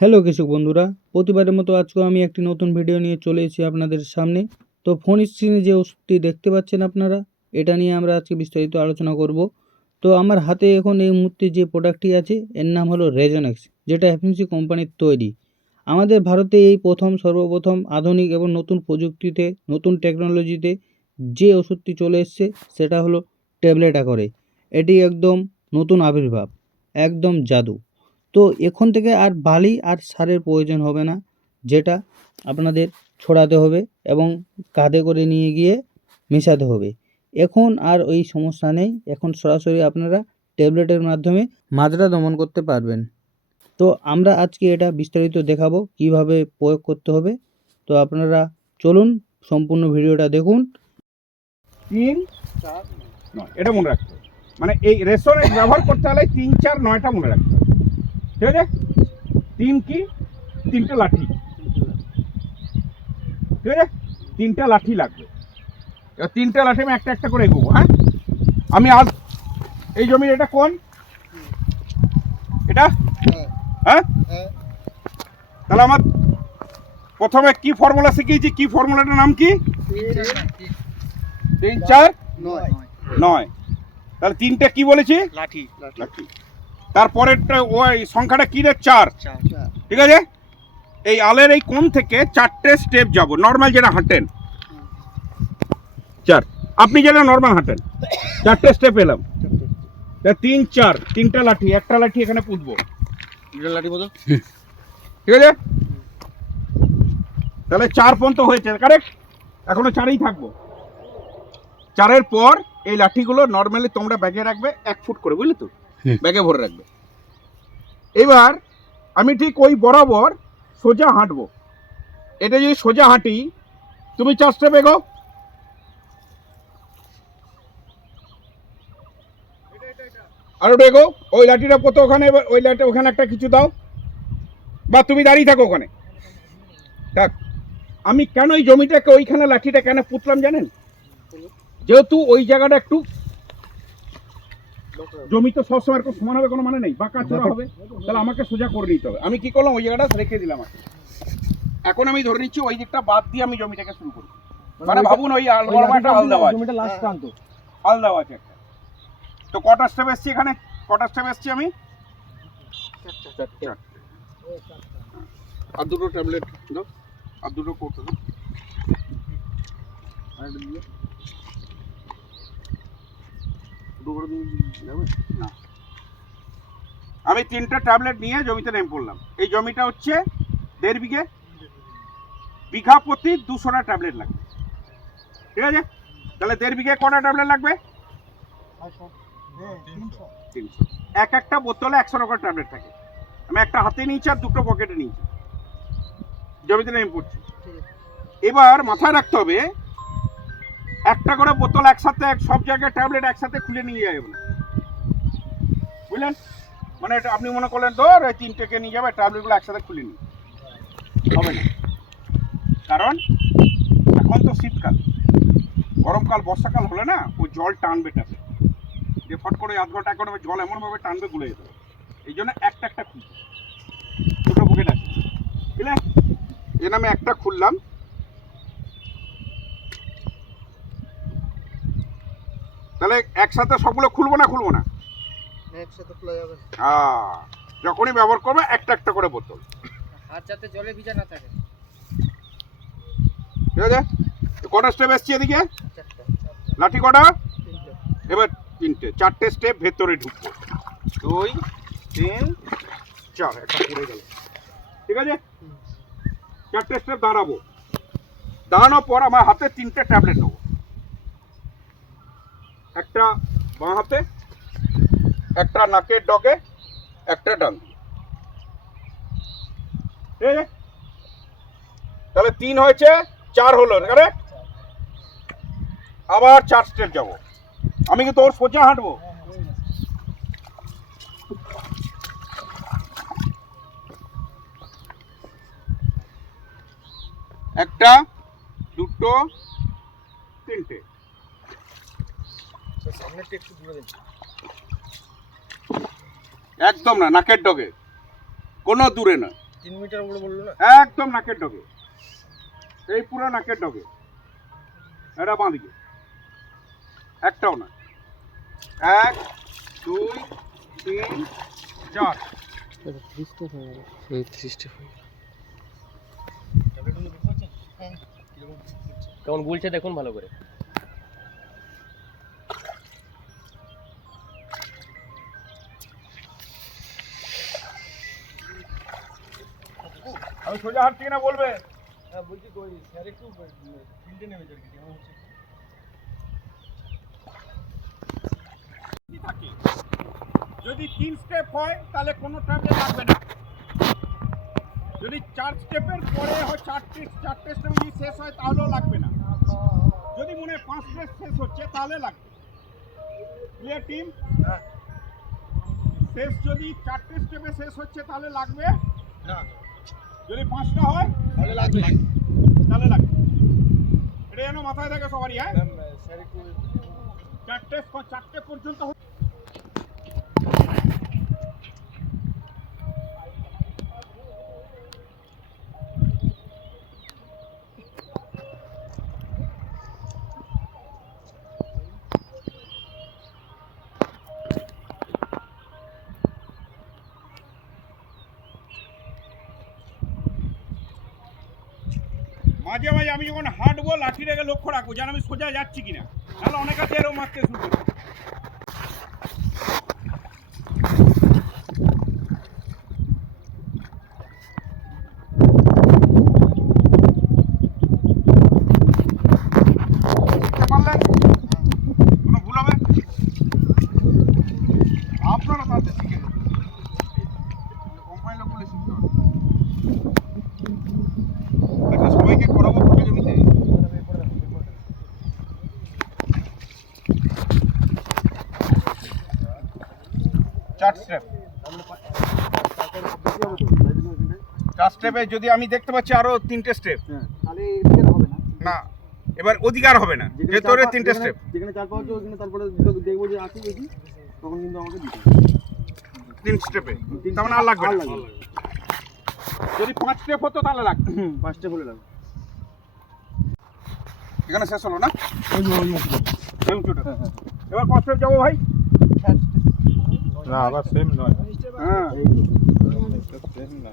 Hello কৃষক বন্ধুরা, প্রতিবারের মতো আজকেও আমি একটি নতুন ভিডিও নিয়ে চলে এসেছি আপনাদের সামনে। তো ফোন স্ক্রিনে যে ওষুধটি দেখতে পাচ্ছেন আপনারা, এটা নিয়ে আমরা আজকে বিস্তারিত আলোচনা করব। তো আমার হাতে এখন এই মুহূর্তে যে প্রোডাক্টটি আছে এর নাম হলো রেজনেক্স, যেটা এফএমসি কোম্পানির তৈরি। আমাদের ভারতে এই সর্বপ্রথম আধুনিক এবং নতুন প্রযুক্তিতে, নতুন টেকনোলজিতে যে ওষুধটি চলে এসছে সেটা হলো ট্যাবলেট আকারে। এটি একদম নতুন আবির্ভাব, একদম জাদু। তো এখন থেকে আর বালি আর সারের প্রয়োজন হবে না, যেটা আপনাদের ছড়াতে হবে এবং কাঁধে করে নিয়ে গিয়ে মেশাতে হবে। এখন আর ওই সমস্যা নেই, এখন সরাসরি আপনারা ট্যাবলেটের মাধ্যমে মাজরা দমন করতে পারবেন। তো আমরা আজকে এটা বিস্তারিত দেখাবো কিভাবে প্রয়োগ করতে হবে। তো আপনারা চলুন সম্পূর্ণ ভিডিওটা দেখুন। 3, 4, 9 এটা মনে রাখতে হবে। মানে এই রেশনেক্স ব্যবহার করতে হলে 3, 4, 9টা মনে রাখতে হবে। ঠিক আছে? 3 কি? 3টে লাঠি। ঠিক আছে? 3টে লাঠি লাগবে। এবার 3টে লাঠি আমি একটা একটা করে এগোবো। হ্যাঁ, আমি আজ এই জমির এটা কোন, এটা হ্যাঁ, তাহলে আমার প্রথমে কি ফর্মুলা শিখিয়েছি, কি ফর্মুলাটার নাম কি? 3, 4, 9। তাহলে 3টে কি বলেছি? লাঠি। লাঠি। তারপরেরটা ওই সংখ্যাটা কি রে? 4। ঠিক আছে? এই আলের এই কোণ থেকে 4টে স্টেপ যাব, নর্মাল যেটা হাঁটেন 4, আপনি যেটা নর্মাল হাঁটেন 4টে স্টেপ এলাম। 3, 4, 3টে লাঠি, একটা লাঠি এখানে পুঁতবো। লাঠি বলো। ঠিক আছে? তাহলে 4 পর্যন্ত হয়েছে, কারেক্ট? এখনো 4ই থাকবো। 4-এর পর এই লাঠিগুলো নর্মালি তোমরা ব্যাগে রাখবে 1 ফুট করে, বুঝলে তো? ব্যাগে ভরে রাখবে। এবার আমি ঠিক ওই বরাবর সোজা হাঁটবো। এটা যদি সোজা হাঁটি, তুমি 4 স্টেপ এগো। আর ওটা এগো, ওই লাঠিটা পোতো ওখানে, ওই লাঠি ওখানে একটা কিছু দাও, বা তুমি দাঁড়িয়ে থাকো ওখানে থাক। আমি কেন এই জমিটাকে ওইখানে লাঠিটা কেন পুতলাম জানেন? যেহেতু ওই জায়গাটা একটু, জমি তো সবসময় এরকম সমান হবে কোনো মানে নেই, বাঁকা চোরা হবে, তাহলে আমাকে সোজা করে নিতে হবে। আমি কি করলাম, ওই জায়গাটা রেখে দিলাম। এখন আমি ধরে নিচ্ছি ওই দিকটা বাদ দিয়ে আমি জমিটাকে শুরু করি। মানে ভাবুন ওই আলবাটা আলাদা আছে, জমিটা লাস্ট প্রান্ত আলাদা আছে একটা। তো কটা স্টেপ এসছি এখানে? কটা স্টেপ এসছি আমি? 4টে। আর দুটো ট্যাবলেট দাও, আর দুটো করতে দাও। না, আমি 3টে ট্যাবলেট নিয়ে জমিতে নেমে পড়লাম। এই জমিটা হচ্ছে 1.5 বিঘে, বিঘা প্রতি 200টা ট্যাবলেট লাগবে। ঠিক আছে? তাহলে 1.5 বিঘে কটা ট্যাবলেট লাগবে? 300। এক একটা বোতলে 100 টাকার ট্যাবলেট থাকে। আমি একটা হাতে নিয়েছি আর দুটো পকেটে নিয়েছি, জমিতে নেমে পড়ছি। এবার মাথায় রাখতে হবে, একটা করে বোতল একসাথে সব জায়গায় ট্যাবলেট একসাথে খুলে নিয়ে যাবে না, বুঝলেন? মানে এটা আপনি মনে করলেন ধর এই 3টেকে নিয়ে যাবে, ট্যাবলেটগুলো একসাথে খুলে নিয়ে হবে না। কারণ এখন তো শীতকাল, গরমকাল বর্ষাকাল হলে না ওই জল টানবে ট্যাপে, যে ফট করে 1/2 ঘন্টা 1 ঘন্টা জল এমনভাবে টানবে গুলে যেতে হবে। এই জন্য একটা একটা খুলছে, দুটো পকেট আছে, বুঝলে? এই নামে একটা খুললাম। তাহলে একসাথে সবগুলো খুলবো না? খুলবো না, একসাথে খোলা যাবে। যখনই ব্যবহার করবে একটা একটা করে বোতল, আর যাতে জলে ভিজা না থাকে। ঠিক আছে? কটা স্টেপ এসছি এদিকে? লাঠি কটা? এবার 3টে, 4টে স্টেপ ভেতরে ঢুকবো। 2, 3, 4, একটা পড়ে গেল। ঠিক আছে? 4টে স্টেপ দাঁড়াবো। দাঁড়ানোর পর আমার হাতে 3টে ট্যাবলেট নেবো, একটা বাঁ হাতে, একটা নাকের ডগে, একটা ডান দিকে। ঠিক আছে? তাহলে 3 হয়েছে, 4 হলো, কারেক্ট? আবার 4 স্টেপ যাবো। আমি কিন্তু ওর সোজা হাঁটবো। একটা, দুটো, 3টে। সামনেটা একটু দূরে দেন। একদম না, নাকের ডগে, কোনো দূরে না। 3 মিটার উপরে বললো না? একদম নাকের ডগে, এই পুরো নাকের ডগে। এটা বাঁ দিকে, একটাও না। 1 2 3 4। এই 30 টা কেমন বলছে দেখুন ভালো করে। আমি সোজা হাঁটছি কিনা বলবে? হ্যাঁ বলছি কই স্যার একটু ফিল্ডে নেমে যান কেমন হচ্ছে। থাকে যদি 3 স্টেপ হয় তাহলে কোনো ট্যাবলেট লাগবে না। যদি 4 স্টেপের পরে হয় চারটে স্টেপ যদি শেষ হয় তাহলেও লাগবে না। যদি মনে হয় 5 স্টেপ শেষ হচ্ছে তাহলে লাগবে। Clear team? হ্যাঁ শেষ যদি 4টে স্টেপে শেষ হচ্ছে তাহলে লাগবে না, যদি 5টা হয় তাহলে লাগবে। তাহলে লাগবে। এটা যেন মাথায় থাকে সবারই। হ্যাঁ, ম্যাম স্যার একটু 4টে পর্যন্ত মাঝে মাঝে আমি যখন হাঁটবো লাঠিটাকে লক্ষ্য রাখবো যেন আমি সোজা যাচ্ছি কিনা, তাহলে অনেক আছে এরও মারতে শুরু করবে। বুঝতে পারলেন? কোনো ভুল হবে? আপনারা তাতে শিখে নেবেন। কোম্পানির লোক বলে শিখতে হবে। আচ্ছা, সবাইকে করাবো ফাঁকা জমিতে। চার স্টেপে যদি আমি দেখতে পাচ্ছি আরো 3টে স্টেপ, তাহলে এদিকে হবে না। না এবার অধিকার হবে না, যেহেতু 3টে স্টেপ। যেখানে 4 পাওয়া হচ্ছে ওখানে তারপরে দেখবো যে আছে বেশি, তখন কিন্তু আমাকে দিতে হবে 3 স্টেপে, তার মানে আর লাগবে না। যদি 5 স্টেপ হতো তাহলে লাগবে। 5 স্টেপ হলে লাগবে। এখানে শেষ হলো না? এই উঁচুটা। এবার কত স্টেপ যাবো ভাই? না আবার সেম নয়। হ্যাঁ, সেম না।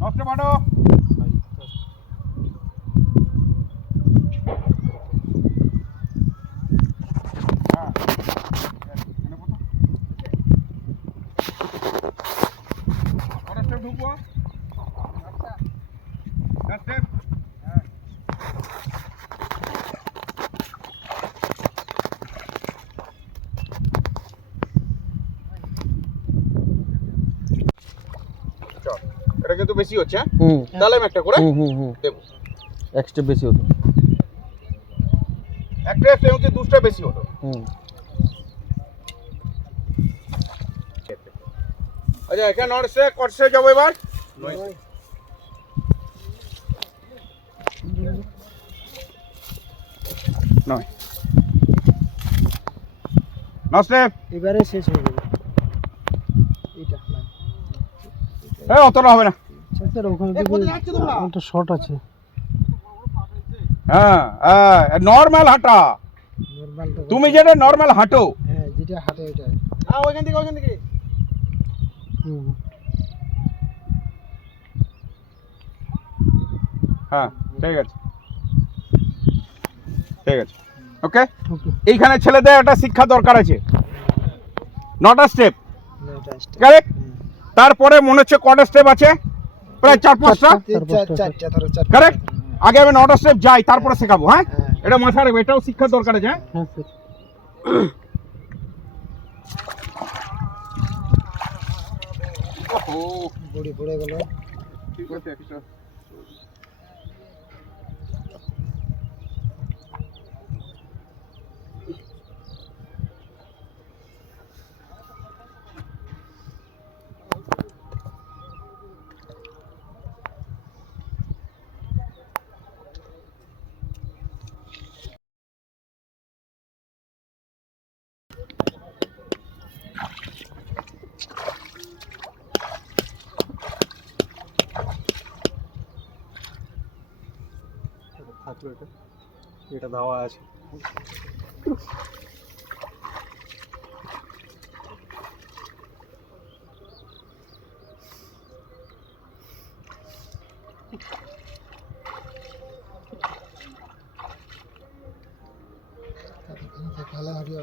নষ্ট পাঠো। হ্যাঁ, এখানে কত? কত স্টেপ ঢুকবো? 4 স্টেপ। হ্যাঁ, চল, এটা কিন্তু বেশি হচ্ছে। তাহলে আমি একটা করে দেবো। এক স্টেপ বেশি হতো। একটা স্টেপ কি 2 স্টেপ বেশি হতো। আচ্ছা, এখানে নড়ছে করছে যাবো এবার। 9 স্টেপ। এবারে শেষ হয়ে যাবে এটা। অতটা হবে না। স্যার ওখানে একটা শর্ট আছে। হ্যাঁ হ্যাঁ, নর্মাল হাঁটা। নরমালটা তুমি যেটা নর্মাল হাঁটো, হ্যাঁ যেটা হাতে ওইটা। ওইখান থেকে হ্যাঁ ঠিক আছে, ঠিক আছে, ওকে। এইখানে ছেলেদের একটা শিক্ষা দরকার আছে। 9টা স্টেপ, কারেক্ট। তারপরে মনে হচ্ছে কটা স্টেপ আছে? প্রায় 4-5টা, কারেক্ট। আগে আমি 9টা স্টেপ যাই, তারপরে শেখাবো। হ্যাঁ, এটা মাথায় রাখবে, এটাও শিক্ষা দরকার আছে। হ্যাঁ, বড়ি পড়ে গেল। ঠিক আছে, একটা থাকলো এটা, এটা দেওয়া আছে। ভালো হবে